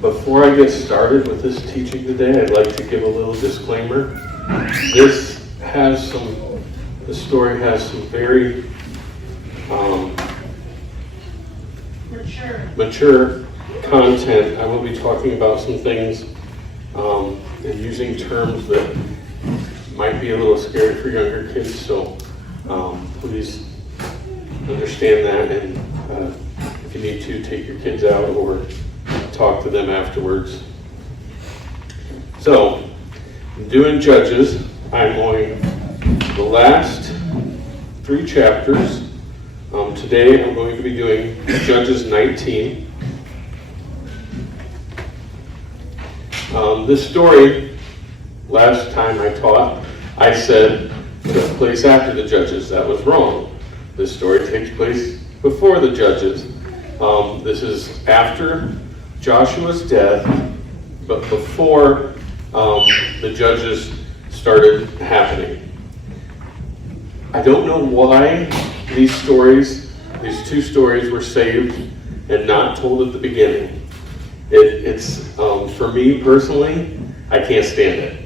Before I get started with this teaching today, I'd like to give a little disclaimer. The story has some very mature content. I will be talking about some things and using terms that might be a little scary for younger kids, so please understand that, and if you need to, take your kids out or talk to them afterwards. So, doing Judges, I'm going the last 3 chapters. Today I'm going to be doing Judges 19. This story, last time I taught, I said took place after the Judges. That was wrong. This story takes place before the Judges. This is after Joshua's death, but before the Judges started happening. I don't know why these 2 stories were saved and not told at the beginning. It's for me personally, I can't stand it.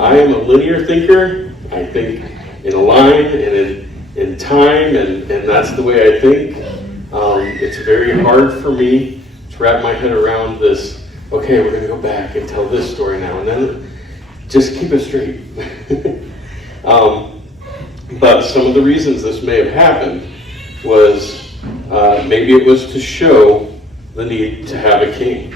I am a linear thinker. I think in a line and in time, and that's the way I think. It's very hard for me to wrap my head around this, okay, we're going to go back and tell this story now, and then just keep it straight. But some of the reasons this may have happened was maybe it was to show the need to have a king.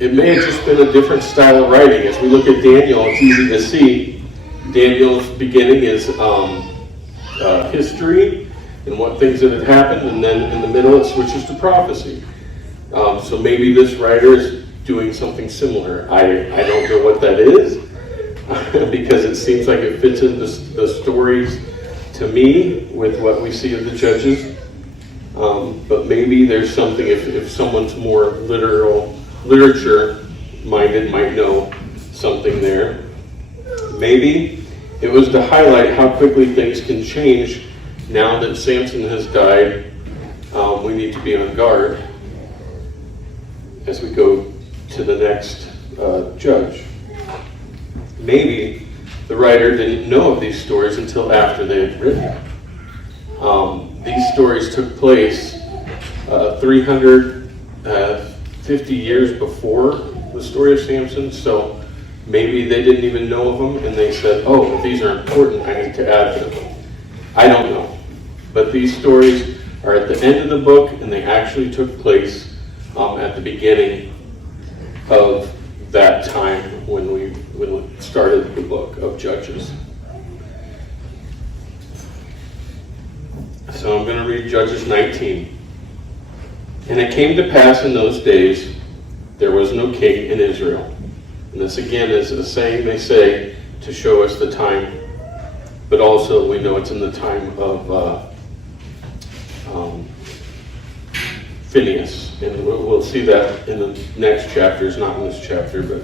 It may have just been a different style of writing. As we look at Daniel, it's easy to see Daniel's beginning is history and what things that had happened, and then in the middle it switches to prophecy. So maybe this writer is doing something similar. I don't know what that is, because it seems like it fits into the stories to me with what we see of the Judges. But maybe there's something, if someone's more literature-minded might know something there. Maybe it was to highlight how quickly things can change now that Samson has died. We need to be on guard as we go to the next judge. Maybe the writer didn't know of these stories until after they had written. These stories took place 350 years before the story of Samson, so maybe they didn't even know of them, and they said, oh, if these are important, I need to add them. I don't know. But these stories are at the end of the book, and they actually took place at the beginning of that time when we started the book of Judges. So I'm going to read Judges 19. And it came to pass in those days, there was no king in Israel. And this again is a saying they say to show us the time, but also we know it's in the time of Phineas. And we'll see that in the next chapters, not in this chapter, but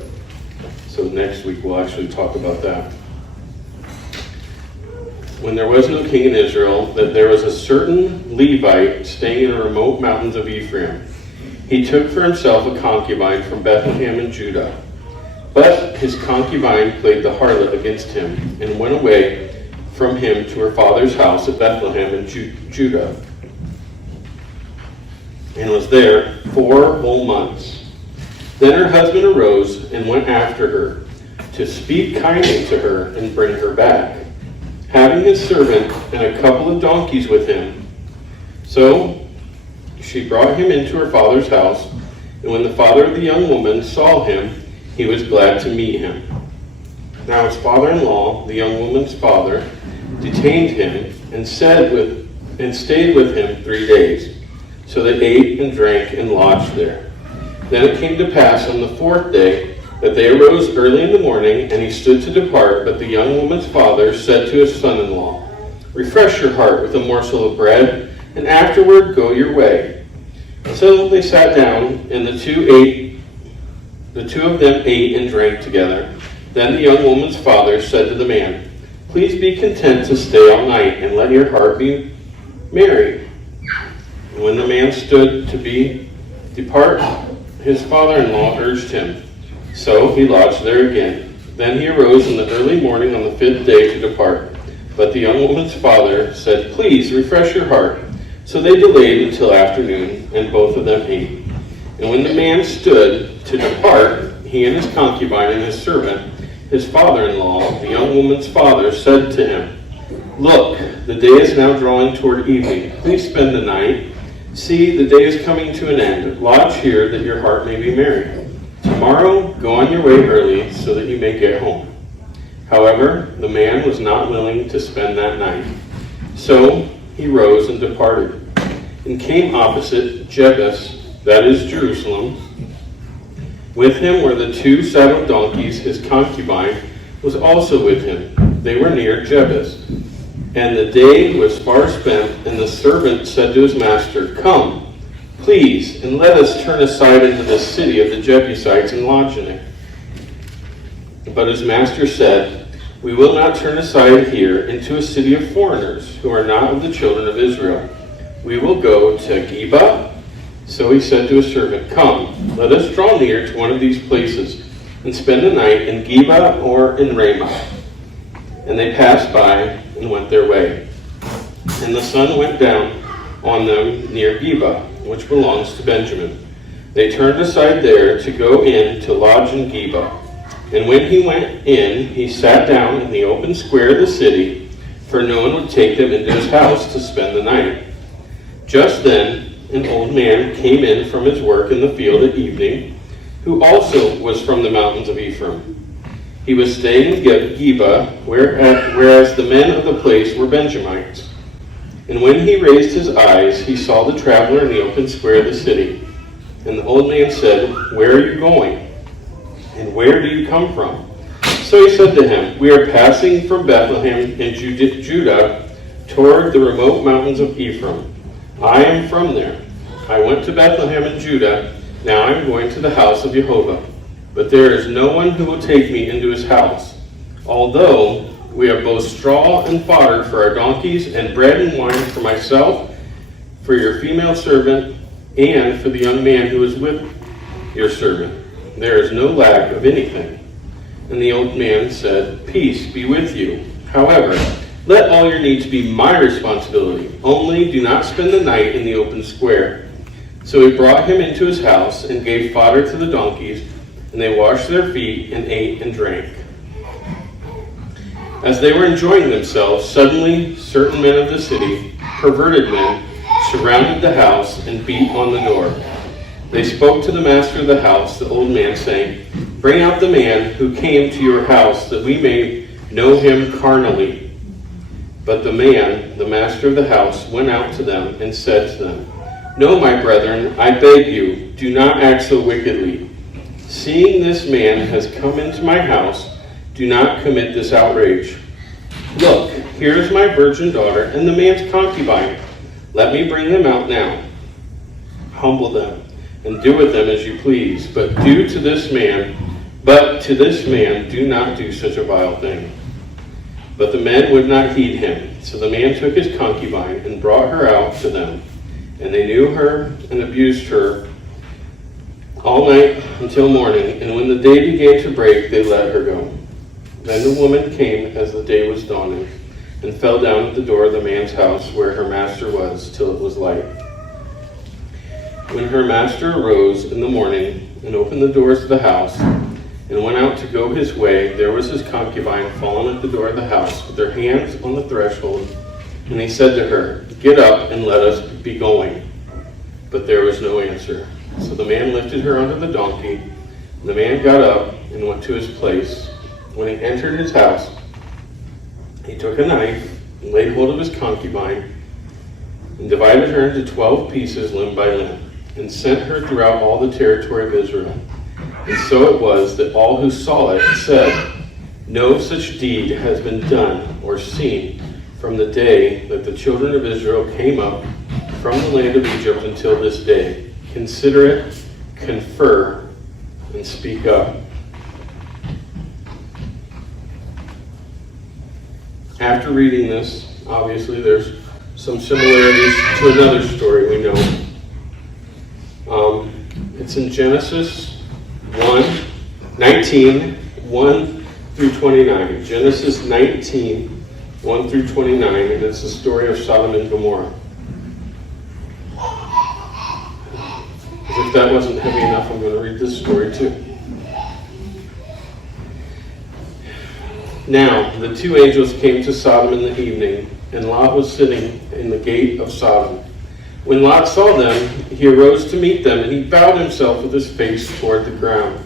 so next week we'll actually talk about that. When there was no king in Israel, that there was a certain Levite staying in the remote mountains of Ephraim. He took for himself a concubine from Bethlehem in Judah. But his concubine played the harlot against him, and went away from him to her father's house at Bethlehem in Judah, and was there 4 whole months. Then her husband arose and went after her, to speak kindly to her and bring her back, having his servant and a couple of donkeys with him. So she brought him into her father's house, and when the father of the young woman saw him, he was glad to meet him. Now his father-in-law, the young woman's father, detained him and stayed with him 3 days. So they ate and drank and lodged there. Then it came to pass on the 4th day that they arose early in the morning, and he stood to depart, but the young woman's father said to his son-in-law, refresh your heart with a morsel of bread, and afterward go your way. So they sat down, and the two of them ate and drank together. Then the young woman's father said to the man, please be content to stay all night, and let your heart be merry. And when the man stood to be Depart, his father-in-law urged him. So he lodged there again. Then he arose in the early morning on the 5th day to depart. But the young woman's father said, "Please refresh your heart." So they delayed until afternoon, and both of them ate. And when the man stood to depart, he and his concubine and his servant, his father-in-law, the young woman's father, said to him, "Look, the day is now drawing toward evening. Please spend the night. See, the day is coming to an end. Lodge here that your heart may be merry. Tomorrow, go on your way early so that you may get home." However, the man was not willing to spend that night. So he rose and departed, and came opposite Jebus, that is Jerusalem. With him were the 2 saddled donkeys. His concubine was also with him. They were near Jebus. And the day was far spent, and the servant said to his master, "Come, please, and let us turn aside into the city of the Jebusites and lodge in it." But his master said, "We will not turn aside here into a city of foreigners who are not of the children of Israel. We will go to Geba." So he said to his servant, "Come, let us draw near to one of these places and spend the night in Geba or in Ramah." And they passed by and went their way. And the sun went down on them near Geba, which belongs to Benjamin. They turned aside there to go in to lodge in Geba. And when he went in, he sat down in the open square of the city, for no one would take them into his house to spend the night. Just then, an old man came in from his work in the field at evening, who also was from the mountains of Ephraim. He was staying in Geba, whereas the men of the place were Benjamites. And when he raised his eyes, he saw the traveler in the open square of the city. And the old man said, "Where are you going? And where do you come from?" So he said to him, "We are passing from Bethlehem in Judah toward the remote mountains of Ephraim. I am from there. I went to Bethlehem in Judah. Now I am going to the house of Jehovah. But there is no one who will take me into his house. Although we have both straw and fodder for our donkeys, and bread and wine for myself, for your female servant, and for the young man who is with your servant. There is no lack of anything." And the old man said, "Peace be with you. However, let all your needs be my responsibility. Only do not spend the night in the open square." So he brought him into his house and gave fodder to the donkeys, and they washed their feet and ate and drank. As they were enjoying themselves, suddenly certain men of the city, perverted men, surrounded the house and beat on the door. They spoke to the master of the house, the old man, saying, "Bring out the man who came to your house, that we may know him carnally." But the man, the master of the house, went out to them and said to them, "No, my brethren, I beg you, do not act so wickedly. Seeing this man has come into my house, do not commit this outrage. Look, here is my virgin daughter and the man's concubine. Let me bring them out now. Humble them and do with them as you please, but to this man do not do such a vile thing." But the men would not heed him. So the man took his concubine and brought her out to them. And they knew her and abused her all night until morning. And when the day began to break, they let her go. Then the woman came as the day was dawning, and fell down at the door of the man's house where her master was, till it was light. When her master arose in the morning and opened the doors of the house, and went out to go his way, there was his concubine fallen at the door of the house, with her hands on the threshold. And he said to her, "Get up and let us be going." But there was no answer. So the man lifted her onto the donkey, and the man got up and went to his place. When he entered his house, he took a knife and laid hold of his concubine, and divided her into 12 pieces limb by limb, and sent her throughout all the territory of Israel. And so it was that all who saw it said, "No such deed has been done or seen from the day that the children of Israel came up from the land of Egypt until this day. Consider it, confer, and speak up." After reading this, obviously there's some similarities to another story we know. It's in Genesis 19, 1 through 29. Genesis 19, 1 through 29, and it's the story of Sodom and Gomorrah. If that wasn't heavy enough, I'm going to read this story too. Now, the two angels came to Sodom in the evening, and Lot was sitting in the gate of Sodom. When Lot saw them, he arose to meet them, and he bowed himself with his face toward the ground.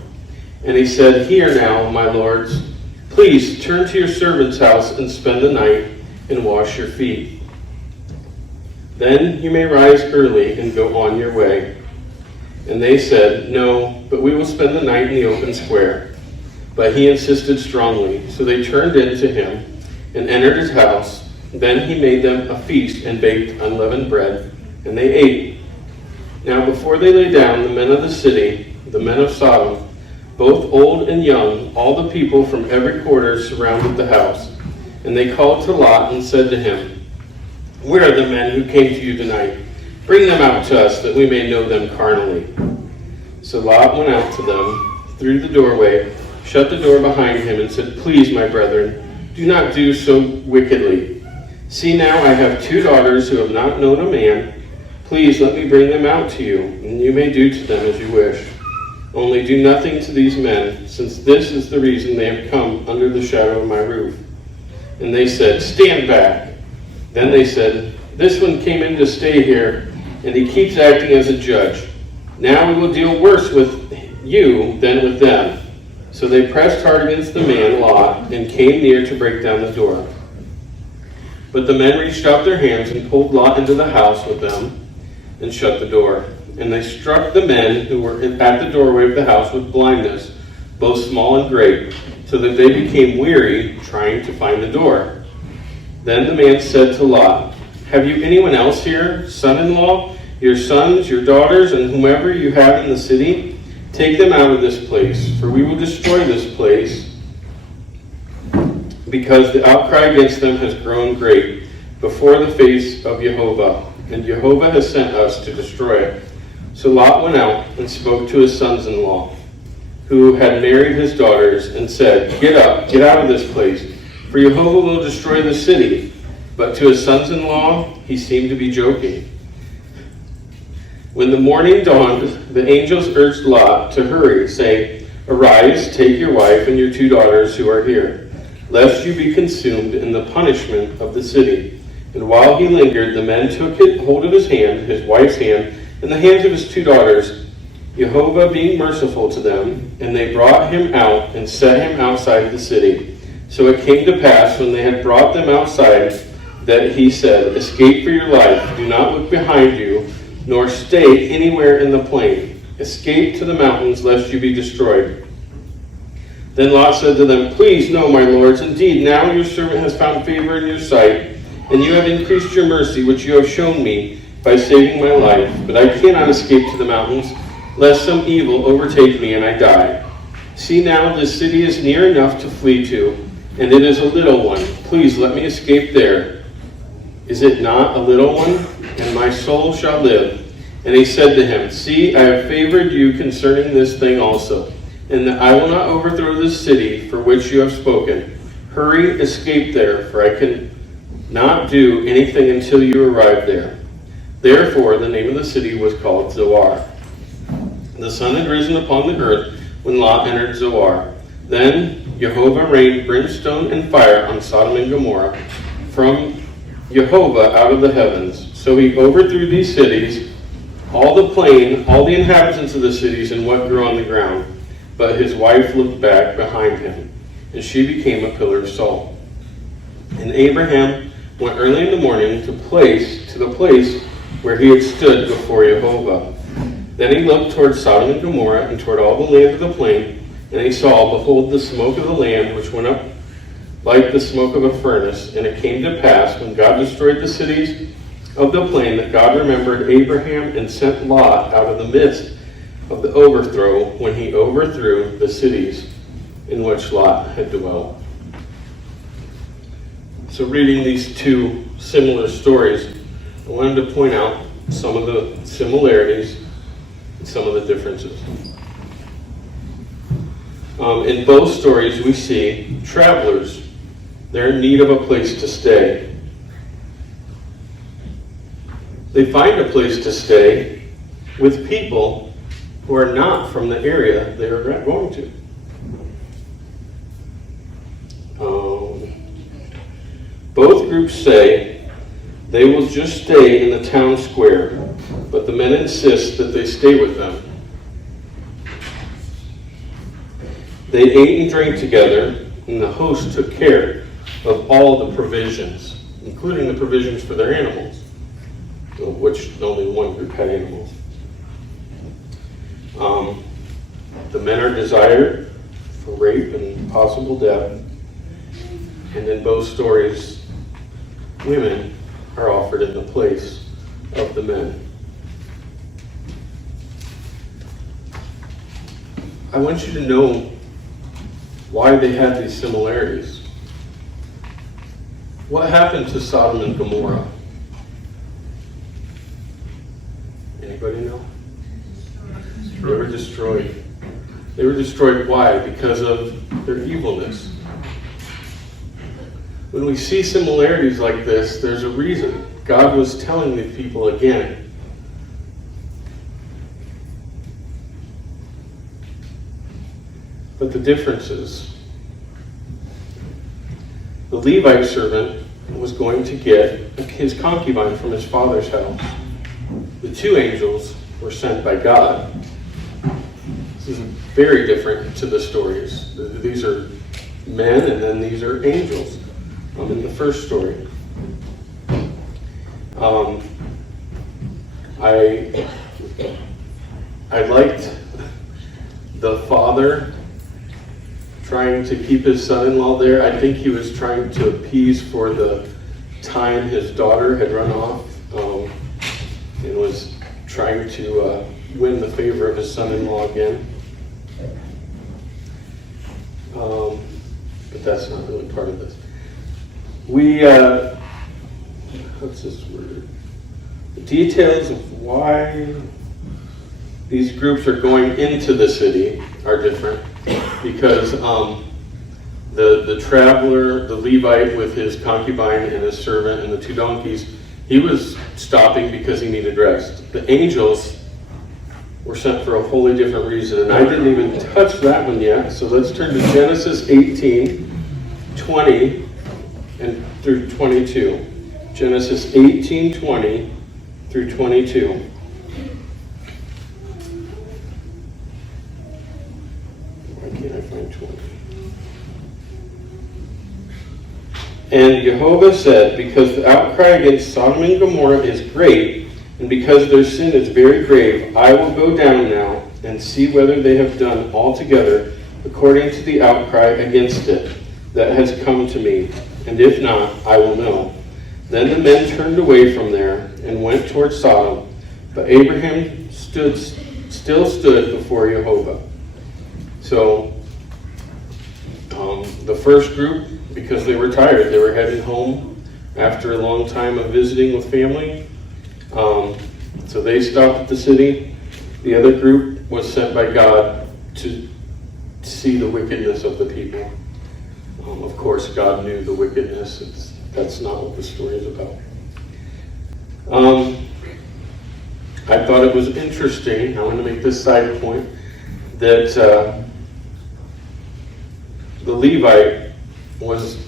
And he said, "Hear now, my lords, please turn to your servant's house and spend the night and wash your feet. Then you may rise early and go on your way." And they said, "No, but we will spend the night in the open square." But he insisted strongly, so they turned in to him and entered his house. Then he made them a feast and baked unleavened bread, and they ate. Now before they lay down, the men of the city, the men of Sodom, both old and young, all the people from every quarter surrounded the house. And they called to Lot and said to him, "Where are the men who came to you tonight? Bring them out to us, that we may know them carnally." So Lot went out to them through the doorway, shut the door behind him, and said, "Please, my brethren, do not do so wickedly. See now, I have 2 daughters who have not known a man. Please let me bring them out to you, and you may do to them as you wish. Only do nothing to these men, since this is the reason they have come under the shadow of my roof." And they said, "Stand back." Then they said, "This one came in to stay here, and he keeps acting as a judge. Now we will deal worse with you than with them." So they pressed hard against the man, Lot, and came near to break down the door. But the men reached out their hands and pulled Lot into the house with them and shut the door. And they struck the men who were at the doorway of the house with blindness, both small and great, so that they became weary trying to find the door. Then the man said to Lot, "Have you anyone else here, son-in-law, your sons, your daughters, and whomever you have in the city? Take them out of this place, for we will destroy this place, because the outcry against them has grown great before the face of Jehovah, and Jehovah has sent us to destroy it." So Lot went out and spoke to his sons-in-law, who had married his daughters, and said, "Get up, get out of this place, for Jehovah will destroy the city." But to his sons-in-law he seemed to be joking. When the morning dawned, the angels urged Lot to hurry, saying, "Arise, take your wife and your 2 daughters who are here, lest you be consumed in the punishment of the city." And while he lingered, the men took hold of his hand, his wife's hand, and the hands of his 2 daughters, Jehovah being merciful to them, and they brought him out and set him outside the city. So it came to pass, when they had brought them outside, that he said, "Escape for your life, do not look behind you, nor stay anywhere in the plain. Escape to the mountains, lest you be destroyed." Then Lot said to them, "Please, no, my lords, indeed, now your servant has found favor in your sight, and you have increased your mercy, which you have shown me by saving my life. But I cannot escape to the mountains, lest some evil overtake me and I die. See now, this city is near enough to flee to, and it is a little one. Please let me escape there. Is it not a little one? And my soul shall live." And he said to him, "See, I have favored you concerning this thing also, and that I will not overthrow this city for which you have spoken. Hurry, escape there, for I can not do anything until you arrive there." Therefore the name of the city was called Zoar. The sun had risen upon the earth when Lot entered Zoar. Then Jehovah rained brimstone and fire on Sodom and Gomorrah from Jehovah out of the heavens. So he overthrew these cities, all the plain, all the inhabitants of the cities, and what grew on the ground. But his wife looked back behind him, and she became a pillar of salt. And Abraham went early in the morning to the place where he had stood before Jehovah. Then he looked toward Sodom and Gomorrah and toward all the land of the plain, and he saw, behold, the smoke of the land, which went up like the smoke of a furnace. And it came to pass, when God destroyed the cities of the plain, that God remembered Abraham and sent Lot out of the midst of the overthrow, when he overthrew the cities in which Lot had dwelt. So reading these 2 similar stories, I wanted to point out some of the similarities and some of the differences. In both stories, we see travelers. They're in need of a place to stay. They find a place to stay with people who are not from the area they are going to. Both groups say they will just stay in the town square, but the men insist that they stay with them. They ate and drank together, and the host took care of all the provisions, including the provisions for their animals, of which only one group had animals. The men are desired for rape and possible death, and in both stories, women are offered in the place of the men. I want you to know why they had these similarities. What happened to Sodom and Gomorrah? Anybody know? They were destroyed. They were destroyed. Why? Because of their evilness. When we see similarities like this, there's a reason. God was telling the people again. But the differences. The Levite servant was going to get his concubine from his father's house. The two angels were sent by God. This is very different to the stories. These are men, and then these are angels in the first story. I liked the father trying to keep his son-in-law there. I think he was trying to appease for the time his daughter had run off, and was trying to win the favor of his son-in-law again. But that's not really part of this. What's this word? The details of why these groups are going into the city are different, because the traveler, the Levite with his concubine and his servant and the two donkeys, he was stopping because he needed rest. The angels were sent for a wholly different reason, and I didn't even touch that one yet. So let's turn to Genesis 18, 20 and through 22. Genesis 18, 20 through 22. Why can't I find 20? And Jehovah said, because the outcry against Sodom and Gomorrah is great, and because their sin is very grave, I will go down now and see whether they have done altogether according to the outcry against it that has come to me. And if not, I will know. Then the men turned away from there and went toward Sodom, but Abraham still stood before Jehovah. So the first group, because they were tired, they were headed home after a long time of visiting with family. So they stopped at the city. The other group was sent by God to see the wickedness of the people. Of course, God knew the wickedness. That's not what the story is about. I thought it was interesting, I want to make this side point, that the Levite was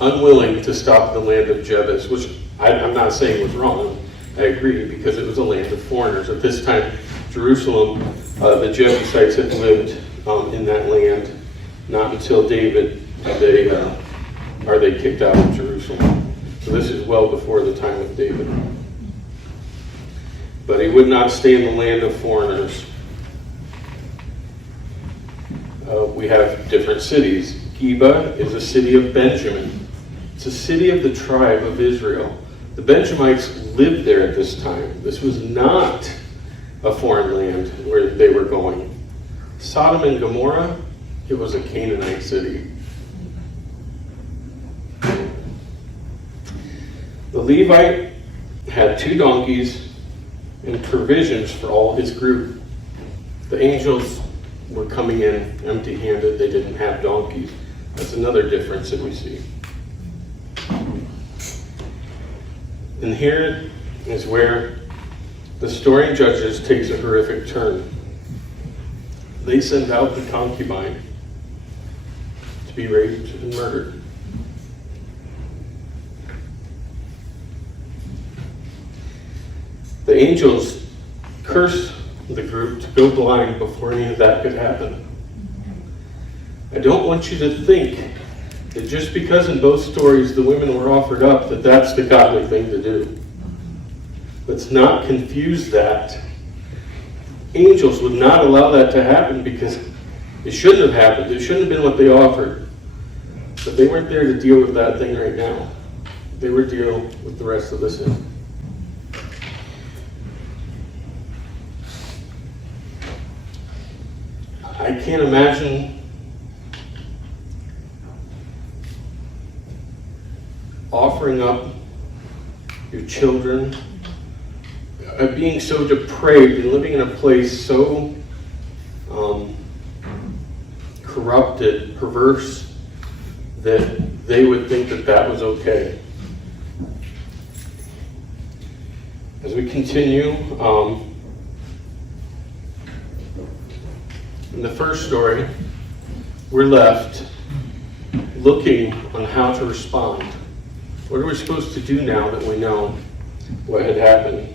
unwilling to stop the land of Jebus, which I'm not saying was wrong. I agree, because it was a land of foreigners. At this time, Jerusalem, the Jebusites had lived in that land. Not until David are they kicked out of Jerusalem. So this is well before the time of David. But he would not stay in the land of foreigners. We have different cities. Geba is a city of Benjamin. It's a city of the tribe of Israel. The Benjamites lived there at this time. This was not a foreign land where they were going. Sodom and Gomorrah, it was a Canaanite city. The Levite had 2 donkeys and provisions for all his group. The angels were coming in empty-handed. They didn't have donkeys. That's another difference that we see. And here is where the story in Judges takes a horrific turn. They send out the concubine to be raped and murdered. The angels curse the group to go blind before any of that could happen. I don't want you to think that just because in both stories the women were offered up, that that's the godly thing to do. Let's not confuse that. Angels would not allow that to happen because it shouldn't have happened. It shouldn't have been what they offered. But they weren't there to deal with that thing right now. They were dealing with the rest of the sin. I can't imagine offering up your children, being so depraved and living in a place so corrupted, perverse, that they would think that that was okay. As we continue, in the first story, we're left looking on how to respond. What are we supposed to do now that we know what had happened?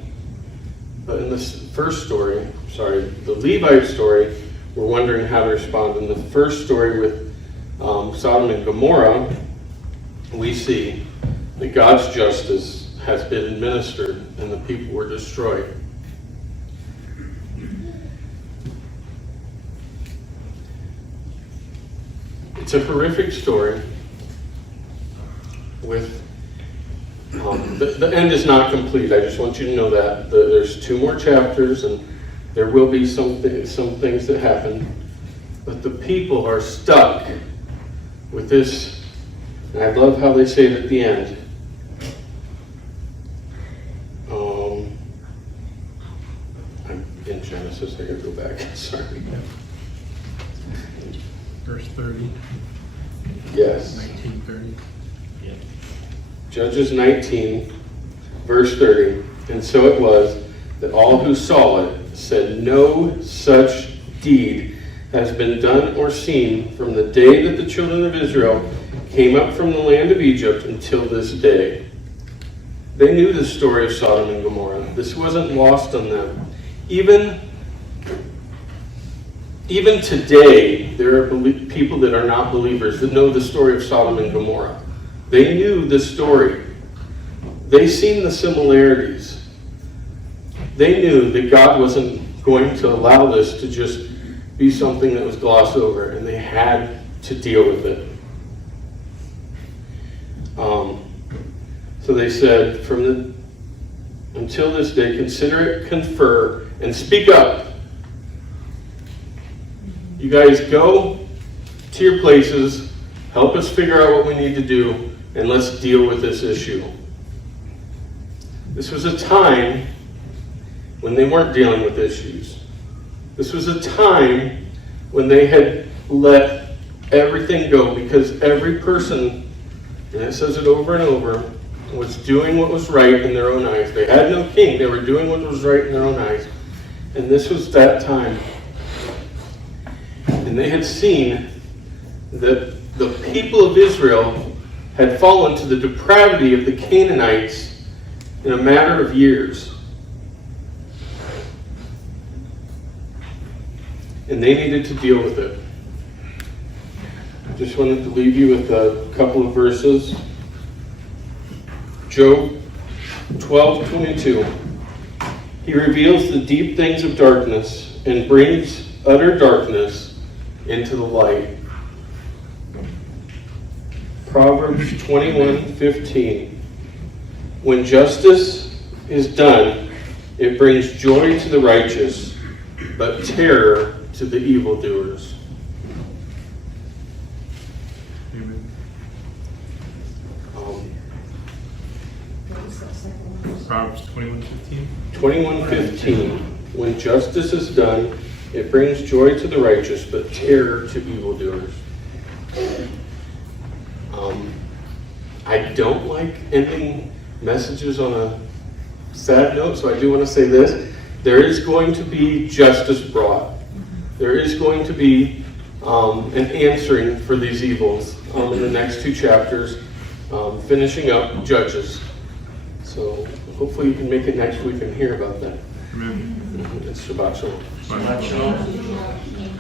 But in this first story, the Levite story, we're wondering how to respond. In the first story with Sodom and Gomorrah, we see that God's justice has been administered and the people were destroyed. It's a horrific story with the end is not complete. I just want you to know that. There's 2 more chapters and there will be some things that happen. But the people are stuck with this. And I love how they say it at the end. I'm in Genesis. I gotta go back. Sorry. Verse 30. Yes. 19:30. Yep. Judges 19, verse 30. And so it was that all who saw it said, no such deed has been done or seen from the day that the children of Israel came up from the land of Egypt until this day. They knew the story of Sodom and Gomorrah. This wasn't lost on them. Even today, there are people that are not believers that know the story of Sodom and Gomorrah. They knew the story. They seen the similarities. They knew that God wasn't going to allow this to just be something that was glossed over, and they had to deal with it. So they said, until this day, consider it, confer, and speak up. You guys go to your places, help us figure out what we need to do, and let's deal with this issue. This was a time when they weren't dealing with issues. This was a time when they had let everything go because every person, and it says it over and over, was doing what was right in their own eyes. They had no king. They were doing what was right in their own eyes. And this was that time. And they had seen that the people of Israel had fallen to the depravity of the Canaanites in a matter of years. And they needed to deal with it. I just wanted to leave you with a couple of verses. Job 12:22. He reveals the deep things of darkness and brings utter darkness into the light. Proverbs 21:15. When justice is done, it brings joy to the righteous, but terror to the evildoers. Amen. Proverbs 21:15. 21:15. When justice is done, It brings joy to the righteous, but terror to evildoers. I don't like ending messages on a sad note, so I do want to say this. There is going to be justice brought. There is going to be an answering for these evils in the next 2 chapters, finishing up Judges. So hopefully you can make it next week and hear about that. Amen. It's Shabbat Shalom. Bye. Shalom.